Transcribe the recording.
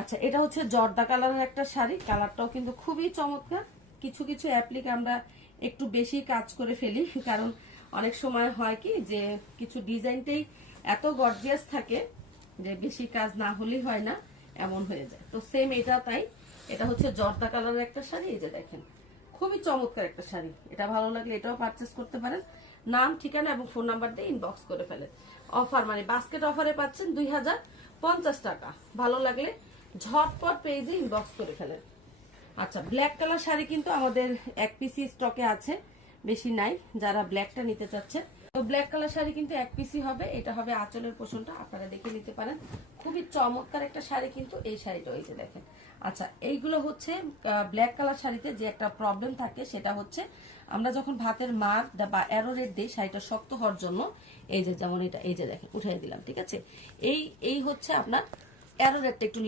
আচ্ছা, এটা হচ্ছে জর্দা কালারের একটা শাড়ি, কালারটাও কিন্তু খুবই চমৎকার। কিছু কিছু অ্যাপ্লিক আমরা একটু বেশি কাজ করে ফেলি, কারণ অনেক সময় হয় কি যে কিছু ডিজাইনটাই এত গর্জিয়াস থাকে যে বেশি কাজ না হলেই হয় না, এমন হয়ে যায়। তো সেম এটা তাই, এটা হচ্ছে জর্দা কালারের একটা শাড়ি। এই যে দেখেন, খুবই চমৎকার একটা শাড়ি। এটা ভালো লাগলে এটাও পারচেস করতে পারেন। নাম, ঠিকানা এবং ফোন নাম্বার দিয়ে ইনবক্স করে ফেলেন। অফার মানে বাস্কেট অফারে পাচ্ছেন 2050 টাকা। ভালো লাগলে ঝটপট পেজে ইনবক্স করে ফেলেন। আচ্ছা, ব্ল্যাক কালার শাড়ি কিন্তু আমাদের এক পিসি স্টকে আছে, বেশি নাই। যারা ব্ল্যাকটা নিতে চাচ্ছে, তো ব্ল্যাক কালার শাড়ি কিন্তু এক পিসি হবে। এটা হবে আঁচলের পোষণটা, আপনারা দেখে নিতে পারেন। খুবই চমৎকার একটা শাড়ি কিন্তু এই শাড়িটা। এই যে দেখেন। আচ্ছা, এইগুলো হচ্ছে ব্ল্যাক কালার শাড়িতে যে একটা প্রবলেম থাকে, সেটা হচ্ছে আমরা যখন ভাতের মার বা অ্যারো রেড দিই শাড়িটা শক্ত হওয়ার জন্য, এই যে যেমন এটা, এই যে দেখেন উঠাই দিলাম, ঠিক আছে। এই হচ্ছে আপনার অ্যারো রেডটা একটু